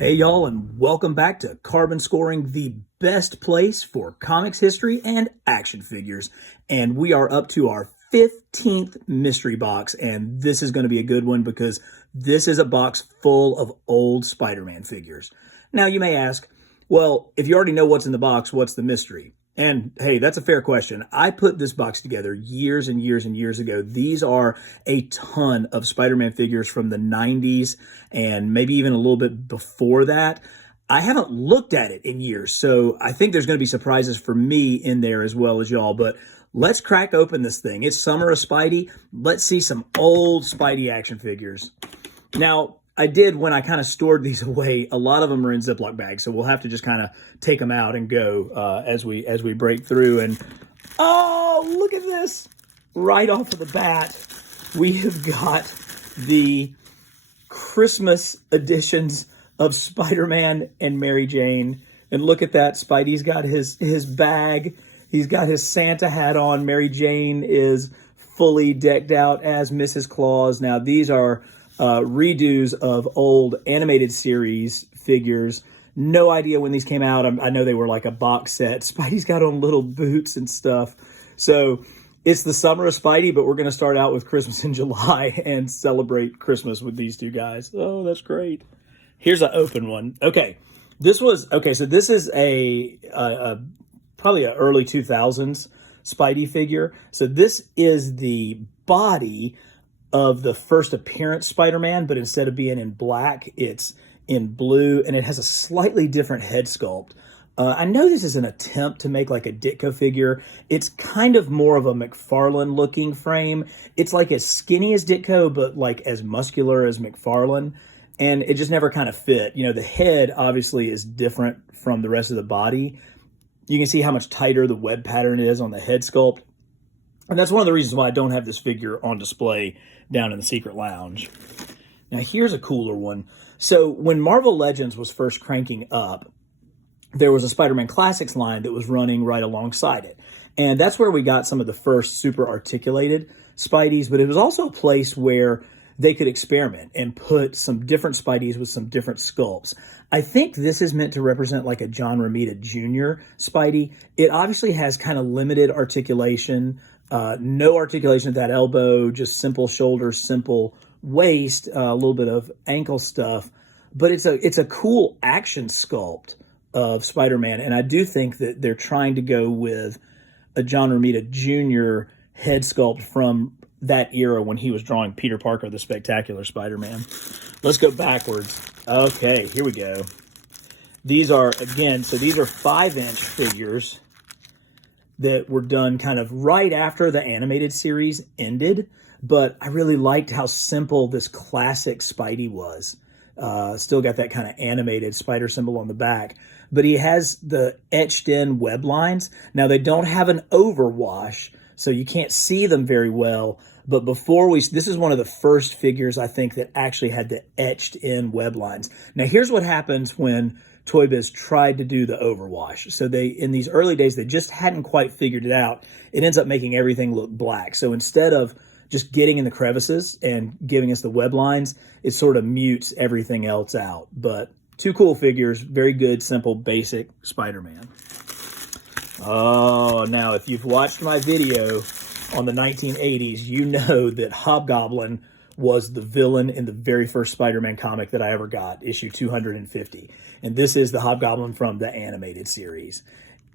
Hey y'all, and welcome back to Carbon Scoring, the best place for comics history and action figures. And we are up to our 15th mystery box, and this is going to be a good one because this is a box full of old Spider-Man figures. Now you may ask, well, if you already know what's in the box, what's the mystery? And hey, that's a fair question. I put this box together years and years and years ago. These are a ton of Spider-Man figures from the 90s and maybe even a little bit before that. I haven't looked at it in years, so I think there's going to be surprises for me in there as well as y'all. But let's crack open this thing. It's Summer of Spidey. Let's see some old Spidey action figures. Now, I did, when I kind of stored these away, a lot of them are in Ziploc bags, so we'll have to just kind of take them out and go as we break through. And oh, look at this! Right off of the bat, we have got the Christmas editions of Spider-Man and Mary Jane. And look at that, Spidey's got his bag, he's got his Santa hat on. Mary Jane is fully decked out as Mrs. Claus. Now, these are redos of old animated series figures. No idea when these came out. I know they were like a box set. Spidey's got on little boots and stuff. So it's the Summer of Spidey, but we're going to start out with Christmas in July and celebrate Christmas with these two guys. Oh, that's great. Here's an open one. Okay. So this is a probably an early 2000s Spidey figure. So this is the body of the first appearance Spider-Man, but instead of being in black, it's in blue, and it has a slightly different head sculpt. I know this is an attempt to make like a Ditko figure. It's kind of more of a McFarlane looking frame. It's like as skinny as Ditko, but like as muscular as McFarlane, and it just never kind of fit. You know, the head obviously is different from the rest of the body. You can see how much tighter the web pattern is on the head sculpt. And that's one of the reasons why I don't have this figure on display down in the Secret Lounge. Now, here's a cooler one. So when Marvel Legends was first cranking up, there was a Spider-Man Classics line that was running right alongside it. And that's where we got some of the first super articulated Spideys, but it was also a place where they could experiment and put some different Spideys with some different sculpts. I think this is meant to represent like a John Romita Jr. Spidey. It obviously has kind of limited articulation, no articulation at that elbow, just simple shoulders, simple waist, a little bit of ankle stuff. But it's a cool action sculpt of Spider-Man, and I do think that they're trying to go with a John Romita Jr. head sculpt from that era when he was drawing Peter Parker, the Spectacular Spider-Man. Let's go backwards. Okay, here we go. These are, again, so these are 5-inch figures that were done kind of right after the animated series ended, but I really liked how simple this classic Spidey was. Still got that kind of animated spider symbol on the back, but he has the etched in web lines. Now, they don't have an overwash, so you can't see them very well, but this is one of the first figures I think that actually had the etched in web lines. Now, here's what happens when Toy Biz tried to do the overwash. So in these early days, they just hadn't quite figured it out. It ends up making everything look black. So instead of just getting in the crevices and giving us the web lines, it sort of mutes everything else out. But two cool figures, very good, simple, basic Spider-Man. Oh, now if you've watched my video on the 1980s, you know that Hobgoblin was the villain in the very first Spider-Man comic that I ever got, issue 250. And this is the Hobgoblin from the animated series.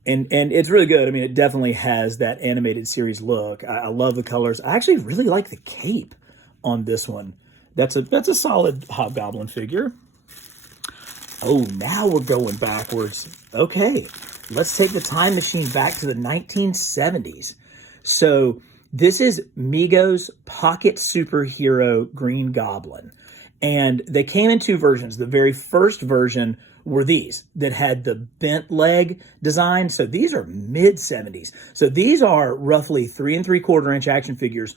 And it's really good. I mean, it definitely has that animated series look. I love the colors. I actually really like the cape on this one. That's a solid Hobgoblin figure. Oh, now we're going backwards. Okay, let's take the time machine back to the 1970s. So this is Mego's Pocket Superhero Green Goblin. And they came in two versions. The very first version were these that had the bent leg design. So these are mid-70s. So these are roughly 3 3/4-inch action figures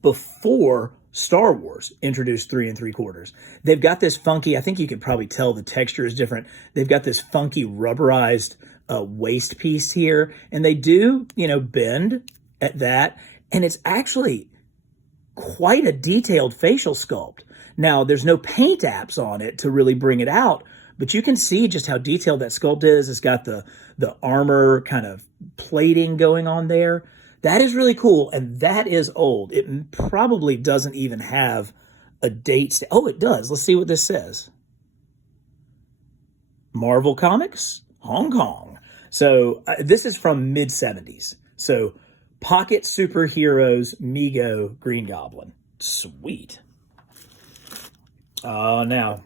before Star Wars introduced 3 3/4. They've got this funky, I think you can probably tell the texture is different. They've got this funky rubberized waist piece here. And they do, bend at that. And it's actually quite a detailed facial sculpt. Now, there's no paint apps on it to really bring it out, but you can see just how detailed that sculpt is. It's got the armor kind of plating going on there. That is really cool, and that is old. It probably doesn't even have a date. Oh, it does. Let's see what this says. Marvel Comics, Hong Kong. So this is from mid-70s. So Pocket Superheroes, Mego, Green Goblin. Sweet. Now,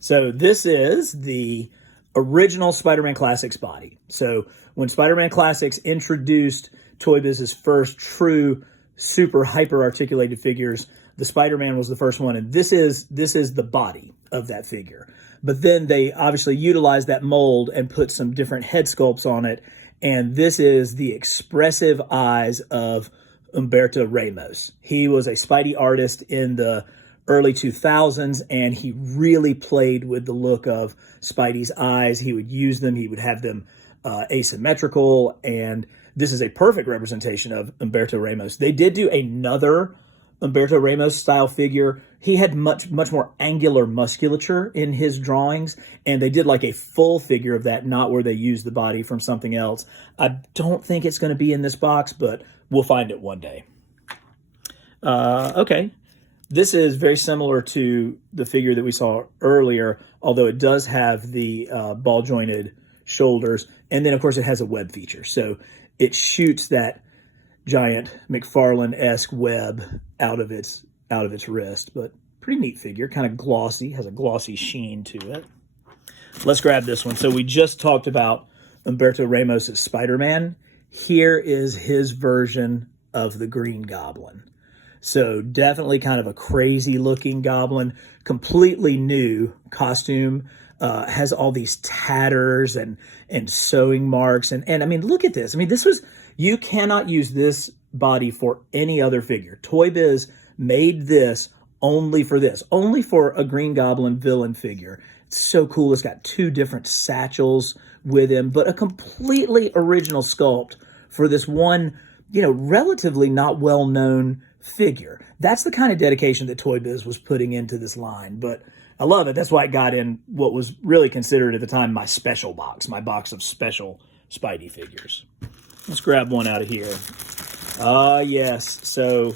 so this is the original Spider-Man Classics body. So when Spider-Man Classics introduced Toy Biz's first true super hyper articulated figures, the Spider-Man was the first one, and this is the body of that figure. But then they obviously utilized that mold and put some different head sculpts on it, and this is the expressive eyes of Humberto Ramos. He was a Spidey artist in the early 2000s, and he really played with the look of Spidey's eyes. He would use them, he would have them asymmetrical, and this is a perfect representation of Humberto Ramos. They did do another Humberto Ramos style figure. He had much more angular musculature in his drawings, and they did like a full figure of that, not where they used the body from something else. I don't think it's going to be in this box, but we'll find it one day. Okay. This is very similar to the figure that we saw earlier, although it does have the ball jointed shoulders, and then of course it has a web feature. So it shoots that giant McFarlane-esque web out of its wrist, but pretty neat figure, kind of glossy, has a glossy sheen to it. Let's grab this one. So we just talked about Humberto Ramos' Spider-Man. Here is his version of the Green Goblin. So definitely kind of a crazy looking goblin, completely new costume, has all these tatters and sewing marks. And I mean, look at this. I mean, you cannot use this body for any other figure. Toy Biz made this only for a Green Goblin villain figure. It's so cool. It's got two different satchels with him, but a completely original sculpt for this one, relatively not well-known figure. That's the kind of dedication that Toy Biz was putting into this line, but I love it. That's why it got in what was really considered at the time my special box, my box of special Spidey figures. Let's grab one out of here. Yes. So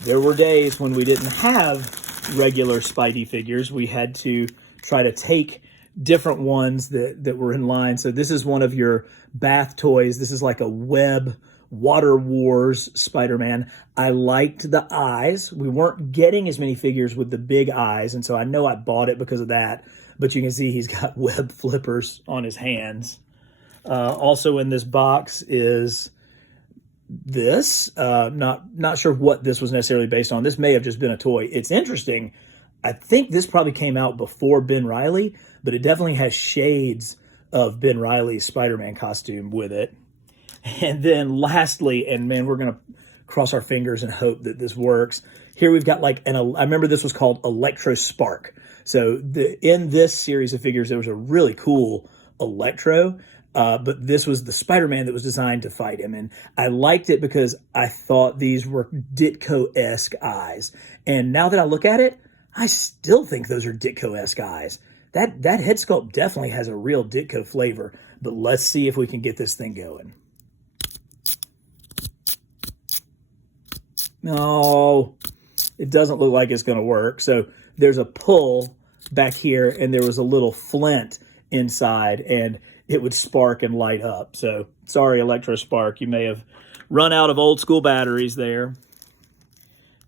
there were days when we didn't have regular Spidey figures. We had to try to take different ones that were in line. So this is one of your bath toys. This is like a web Water Wars Spider-Man. I liked the eyes. We weren't getting as many figures with the big eyes, and so I know I bought it because of that. But you can see he's got web flippers on his hands. Also in this box is this. Not sure what this was necessarily based on. This may have just been a toy. It's interesting. I think this probably came out before Ben Reilly, but it definitely has shades of Ben Reilly's Spider-Man costume with it. And then lastly, and man, we're going to cross our fingers and hope that this works. Here we've got like I remember this was called Electro Spark. So in this series of figures, there was a really cool Electro, but this was the Spider-Man that was designed to fight him. And I liked it because I thought these were Ditko-esque eyes. And now that I look at it, I still think those are Ditko-esque eyes. That head sculpt definitely has a real Ditko flavor, but let's see if we can get this thing going. No, it doesn't look like it's going to work. So there's a pull back here, and there was a little flint inside, and it would spark and light up. So sorry, Electro Spark, you may have run out of old school batteries there.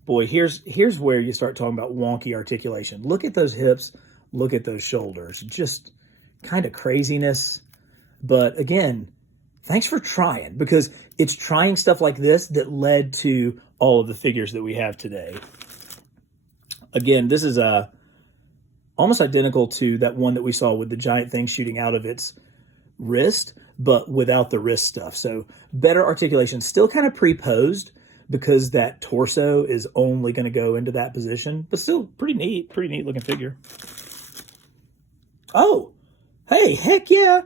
Boy, here's where you start talking about wonky articulation. Look at those hips. Look at those shoulders. Just kind of craziness. But again, thanks for trying, because it's trying stuff like this that led to all of the figures that we have today. Again, this is almost identical to that one that we saw with the giant thing shooting out of its wrist, but without the wrist stuff. So better articulation, still kind of pre-posed because that torso is only going to go into that position, but still pretty neat looking figure. Oh, hey, heck yeah.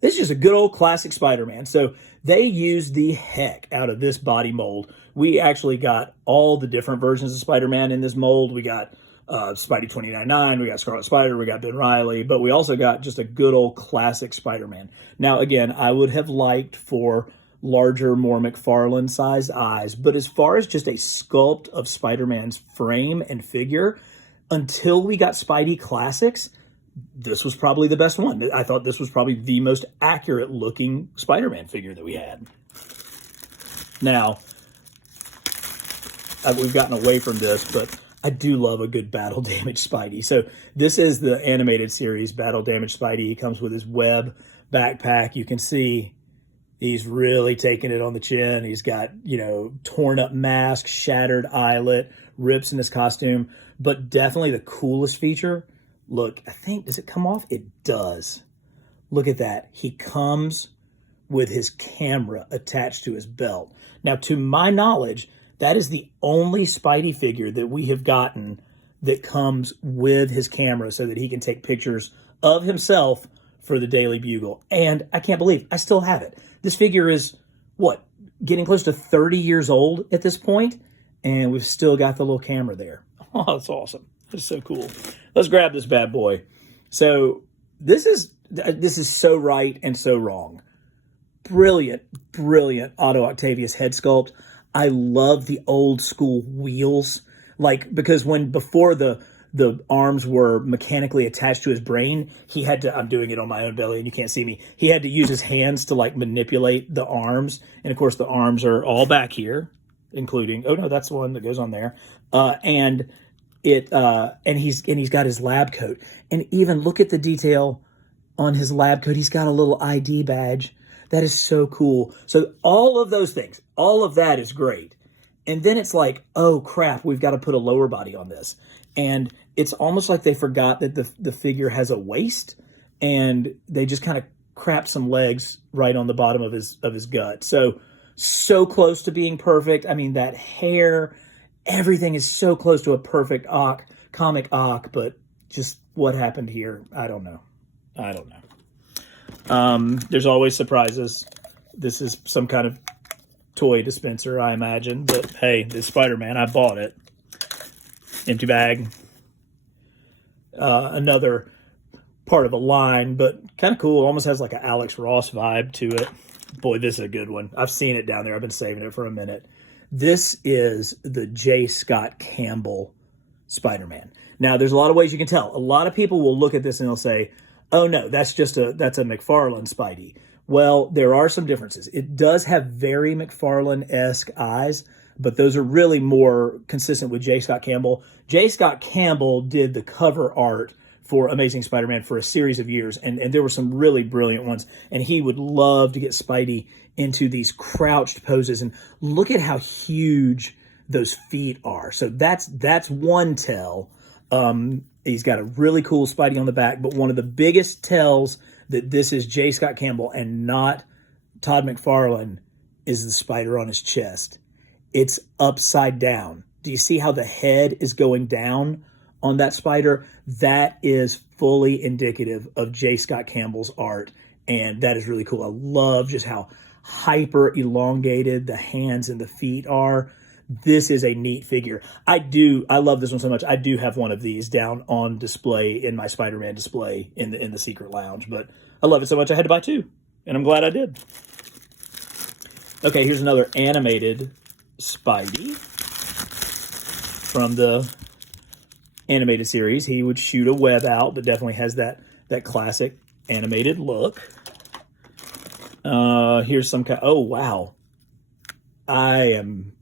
This is just a good old classic Spider-Man. So they used the heck out of this body mold. We actually got all the different versions of Spider-Man in this mold. We got Spidey 2099, we got Scarlet Spider, we got Ben Reilly, but we also got just a good old classic Spider-Man. Now, again, I would have liked for larger, more McFarlane-sized eyes, but as far as just a sculpt of Spider-Man's frame and figure, until we got Spidey Classics, this was probably the best one. I thought this was probably the most accurate looking Spider-Man figure that we had. Now, we've gotten away from this, but I do love a good battle damage Spidey. So this is the animated series, Battle Damage Spidey. He comes with his web backpack. You can see he's really taking it on the chin. He's got, you know, torn up mask, shattered eyelet, rips in his costume. But definitely the coolest feature, look, I think, does it come off? It does. Look at that. He comes with his camera attached to his belt. Now, to my knowledge, that is the only Spidey figure that we have gotten that comes with his camera so that he can take pictures of himself for the Daily Bugle. And I can't believe I still have it. This figure is, what, getting close to 30 years old at this point, and we've still got the little camera there. Oh, that's awesome. That's so cool. Let's grab this bad boy. So this is so right and so wrong. Brilliant, brilliant Otto Octavius head sculpt. I love the old school wheels, like, because before the arms were mechanically attached to his brain, he had to, I'm doing it on my own belly and you can't see me, he had to use his hands to like manipulate the arms. And of course the arms are all back here, including, oh no, that's the one that goes on there. And he's got his lab coat. And even look at the detail on his lab coat. He's got a little ID badge. That is so cool. So all of those things, all of that is great. And then it's like, oh crap, we've got to put a lower body on this. And it's almost like they forgot that the figure has a waist, and they just kind of crapped some legs right on the bottom of his gut. So close to being perfect. I mean, that hair, everything is so close to a perfect comic but just what happened here, I don't know. There's always surprises. This is some kind of toy dispenser, I imagine. But hey, this Spider-Man, I bought it. Empty bag. Another part of a line, but kind of cool. Almost has like an Alex Ross vibe to it. Boy, this is a good one. I've seen it down there. I've been saving it for a minute. This is the J. Scott Campbell Spider-Man. Now, there's a lot of ways you can tell. A lot of people will look at this and they'll say, oh no, that's a McFarlane Spidey. Well, there are some differences. It does have very McFarlane-esque eyes, but those are really more consistent with J. Scott Campbell. J. Scott Campbell did the cover art for Amazing Spider-Man for a series of years, and there were some really brilliant ones, and he would love to get Spidey into these crouched poses, and look at how huge those feet are. So that's one tell. He's got a really cool Spidey on the back, but one of the biggest tells that this is J. Scott Campbell and not Todd McFarlane is the spider on his chest. It's upside down. Do you see how the head is going down on that spider? That is fully indicative of J. Scott Campbell's art, and that is really cool. I love just how hyper elongated the hands and the feet are. This is a neat figure. I love this one so much. I do have one of these down on display in my Spider-Man display in the secret lounge, but I love it so much I had to buy two, and I'm glad I did. Okay, here's another animated Spidey from the animated series. He would shoot a web out, but definitely has that classic animated look. Here's some kind. Oh wow, I am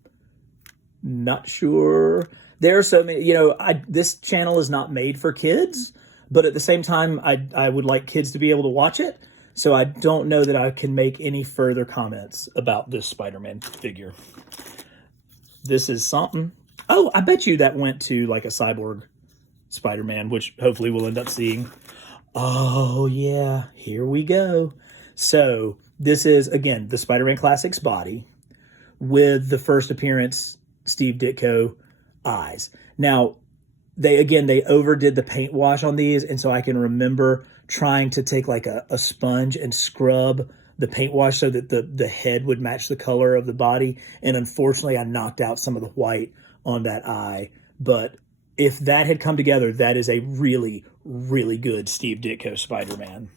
not sure. There are so many. You know, this channel is not made for kids, but at the same time, I would like kids to be able to watch it. So I don't know that I can make any further comments about this Spider-Man figure. This is something. Oh, I bet you that went to like a Cyborg Spider-Man, which hopefully we'll end up seeing. Oh yeah, here we go. So this is, again, the Spider-Man Classics body with the first appearance Steve Ditko eyes. Now, they overdid the paint wash on these, and so I can remember trying to take like a sponge and scrub the paint wash so that the head would match the color of the body, and unfortunately I knocked out some of the white on that eye, but if that had come together, that is a really, really good Steve Ditko Spider-Man.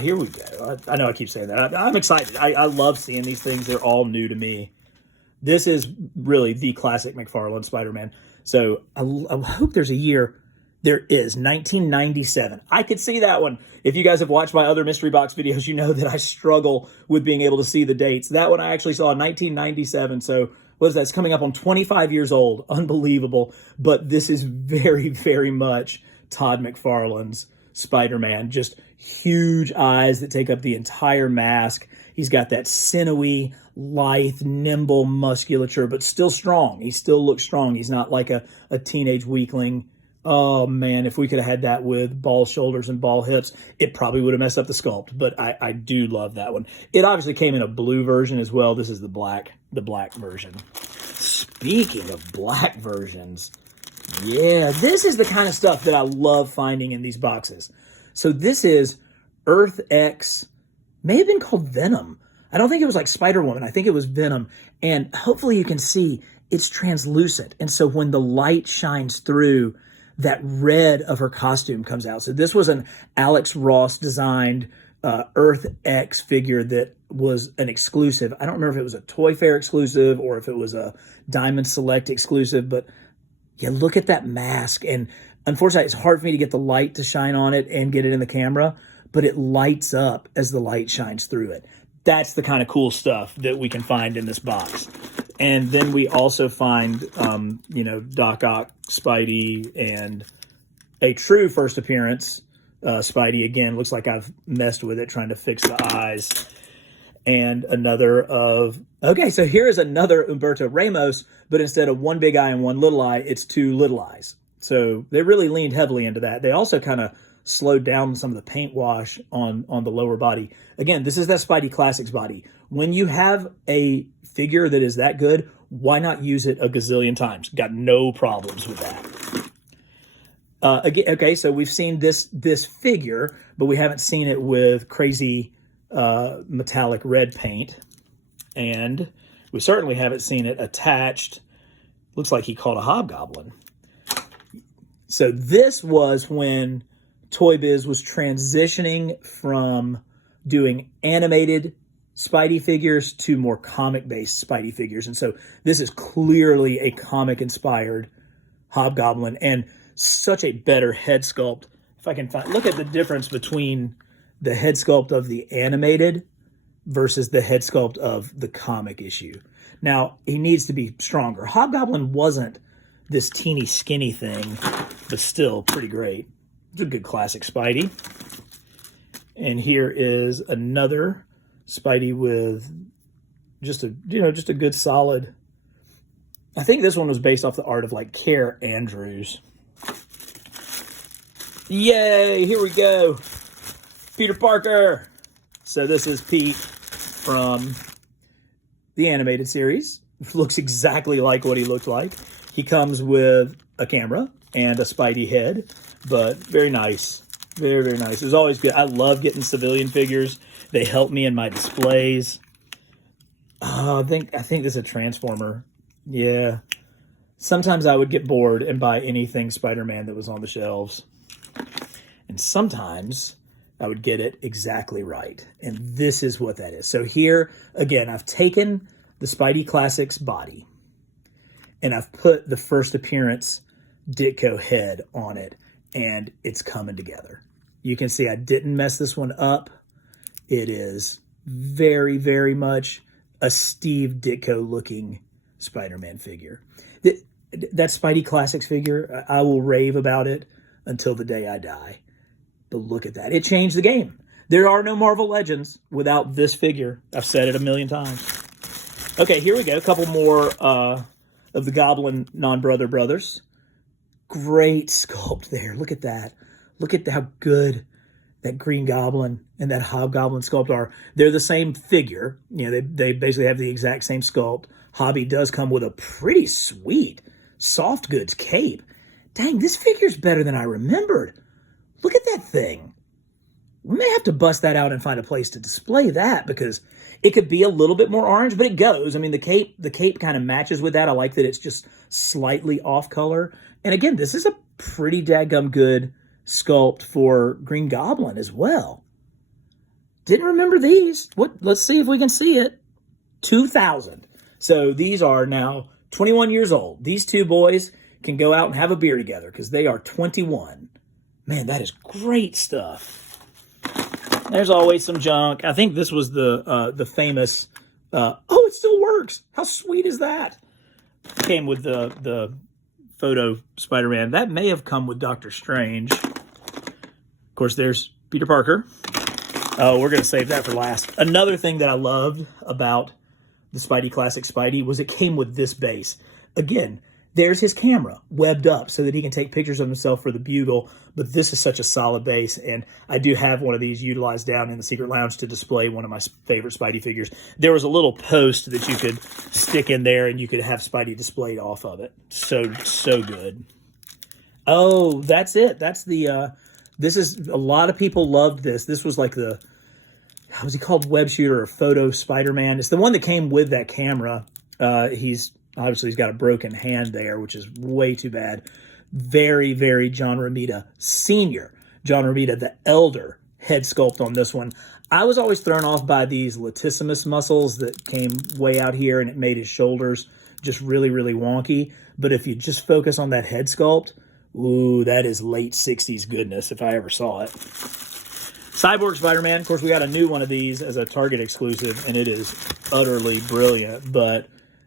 Here we go. I know I keep saying that. I'm excited. I love seeing these things. They're all new to me. This is really the classic McFarlane Spider-Man. So I hope there's a year. There is, 1997. I could see that one. If you guys have watched my other mystery box videos, you know that I struggle with being able to see the dates. That one I actually saw in 1997. So what is that? It's coming up on 25 years old. Unbelievable. But this is very, very much Todd McFarlane's Spider-Man. Just huge eyes that take up the entire mask. He's got that sinewy, lithe, nimble musculature, but still strong. He still looks strong. He's not like a teenage weakling. Oh, man, if we could have had that with ball shoulders and ball hips, it probably would have messed up the sculpt. But I do love that one. It obviously came in a blue version as well. This is the black version. Speaking of black versions, yeah, this is the kind of stuff that I love finding in these boxes. So this is Earth X, may have been called Venom. I don't think it was like Spider-Woman. I think it was Venom. And hopefully you can see it's translucent. And so when the light shines through, that red of her costume comes out. So this was an Alex Ross designed Earth X figure that was an exclusive. I don't remember if it was a Toy Fair exclusive or if it was a Diamond Select exclusive, but yeah, look at that mask. And unfortunately, it's hard for me to get the light to shine on it and get it in the camera, but it lights up as the light shines through it. That's the kind of cool stuff that we can find in this box. And then we also find, Doc Ock, Spidey, and a true first appearance. Spidey, again, looks like I've messed with it, trying to fix the eyes. And another of... Okay, so here is another Humberto Ramos, but instead of one big eye and one little eye, it's two little eyes. So they really leaned heavily into that. They also kind of slowed down some of the paint wash on the lower body. Again, this is that Spidey Classics body. When you have a figure that is that good, why not use it a gazillion times? Got no problems with that. Okay, so we've seen this figure, but we haven't seen it with crazy metallic red paint. And we certainly haven't seen it attached. Looks like he caught a hobgoblin. So this was when Toy Biz was transitioning from doing animated Spidey figures to more comic-based Spidey figures. And so this is clearly a comic-inspired hobgoblin and such a better head sculpt. If I can find, look at the difference between the head sculpt of the animated versus the head sculpt of the comic issue. Now, he needs to be stronger. Hobgoblin wasn't this teeny skinny thing, but still pretty great. It's a good classic Spidey. And here is another Spidey with just a good solid. I think this one was based off the art of like Care Andrews. Yay, here we go. Peter Parker. So this is Pete from the animated series. Looks exactly like what he looked like. He comes with a camera and a Spidey head, but very nice. Very, very nice. It's always good. I love getting civilian figures. They help me in my displays. I think this is a Transformer. Yeah. Sometimes I would get bored and buy anything Spider-Man that was on the shelves. And sometimes I would get it exactly right. And this is what that is. So here, again, I've taken the Spidey Classics body and I've put the first appearance Ditko head on it, and it's coming together. You can see I didn't mess this one up. It is very, very much a Steve Ditko looking Spider-Man figure. That Spidey Classics figure, I will rave about it until the day I die. But look at that. It changed the game. There are no Marvel Legends without this figure. I've said it a million times. Okay, here we go. A couple more of the Goblin non-brother brothers. Great sculpt there. Look at that. Look at how good that Green Goblin and that Hobgoblin sculpt are. They're the same figure. You know, they basically have the exact same sculpt. Hobby does come with a pretty sweet soft goods cape. Dang, this figure's better than I remembered. Look at that thing. We may have to bust that out and find a place to display that because it could be a little bit more orange, but it goes. I mean, the cape kind of matches with that. I like that it's just slightly off color. And again, this is a pretty dadgum good sculpt for Green Goblin as well. Didn't remember these. Let's see if we can see it. 2000. So these are now 21 years old. These two boys can go out and have a beer together because they are 21. Man, that is great stuff. There's always some junk. I think this was the famous. Oh, it still works. How sweet is that? Came with the photo Spider-Man. That may have come with Doctor Strange. Of course, there's Peter Parker. Oh, we're going to save that for last. Another thing that I loved about the Spidey Classic Spidey was it came with this base. Again, there's his camera webbed up so that he can take pictures of himself for the bugle, but this is such a solid base, and I do have one of these utilized down in the Secret Lounge to display one of my favorite Spidey figures. There was a little post that you could stick in there, and you could have Spidey displayed off of it. So good. Oh, that's it. That's the, this is, a lot of people loved this. This was like the, how was he called? Web shooter or photo Spider-Man. It's the one that came with that camera. He's got a broken hand there, which is way too bad. Very, very John Romita Sr. John Romita, the elder, head sculpt on this one. I was always thrown off by these latissimus muscles that came way out here, and it made his shoulders just really, really wonky. But if you just focus on that head sculpt, ooh, that is late 60s goodness if I ever saw it. Cyborg Spider-Man, of course, we got a new one of these as a Target exclusive, and it is utterly brilliant. But,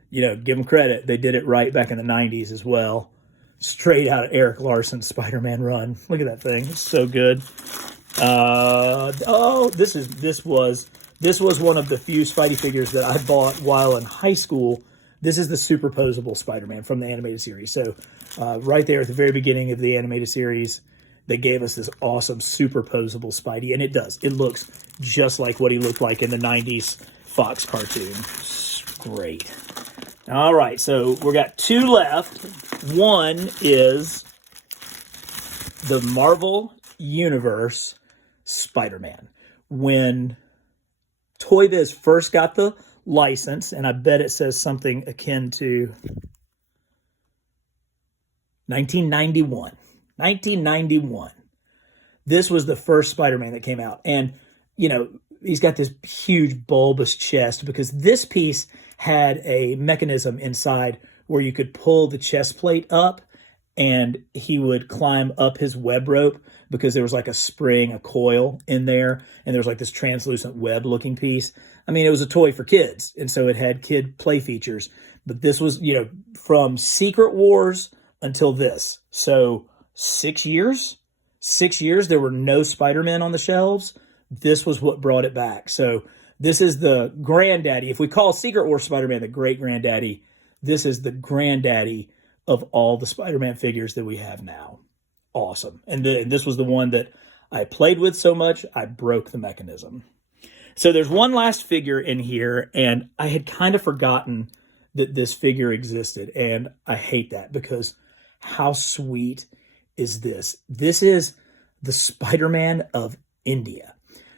you know, give them credit. They did it right back in the 90s as well. Straight out of Eric Larson's Spider-Man run. Look at that thing. It's so good. This was one of the few Spidey figures that I bought while in high school. This is the superposable Spider-Man from the animated series. So right there at the very beginning of the animated series, they gave us this awesome superposable Spidey, and it does. It looks just like what he looked like in the 90s Fox cartoon. It's great. All right, so we got two left. One is the Marvel Universe Spider-Man. When Toy Biz first got the license, and I bet it says something akin to 1991. 1991. This was the first Spider-Man that came out. And, you know, he's got this huge bulbous chest because this piece had a mechanism inside where you could pull the chest plate up and he would climb up his web rope because there was like a spring, a coil in there, and there was like this translucent web looking piece. I mean, it was a toy for kids, and so it had kid play features. But this was, you know, from Secret Wars until this. So 6 years? 6 years, there were no Spider-Man on the shelves. This was what brought it back. So this is the granddaddy. If we call Secret Wars Spider-Man the great granddaddy, this is the granddaddy of all the Spider-Man figures that we have now. Awesome. And this was the one that I played with so much, I broke the mechanism. So there's one last figure in here, and I had kind of forgotten that this figure existed. And I hate that because how sweet is this? This is the Spider-Man of India.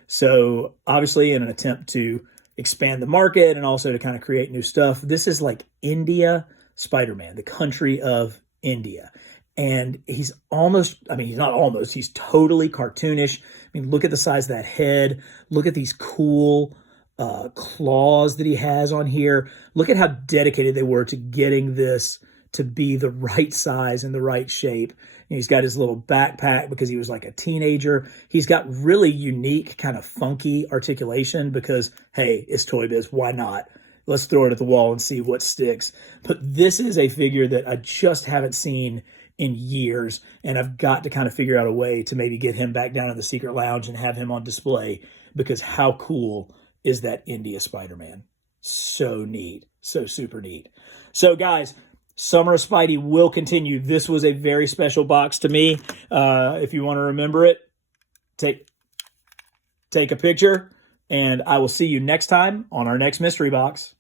So obviously in an attempt to expand the market and also to kind of create new stuff, this is like India Spider-Man, the country of India. And he's almost, I mean, he's not almost, he's totally cartoonish. I mean, look at the size of that head. Look at these cool claws that he has on here. Look at how dedicated they were to getting this to be the right size and the right shape. And he's got his little backpack because he was like a teenager. He's got really unique, kind of funky articulation because, hey, it's Toy Biz. Why not? Let's throw it at the wall and see what sticks. But this is a figure that I just haven't seen in years, and I've got to kind of figure out a way to maybe get him back down in the Secret Lounge and have him on display because how cool is that India Spider-Man? So neat. So super neat. So guys, Summer of Spidey will continue. This was a very special box to me. If you want to remember it, take a picture, and I will see you next time on our next mystery box.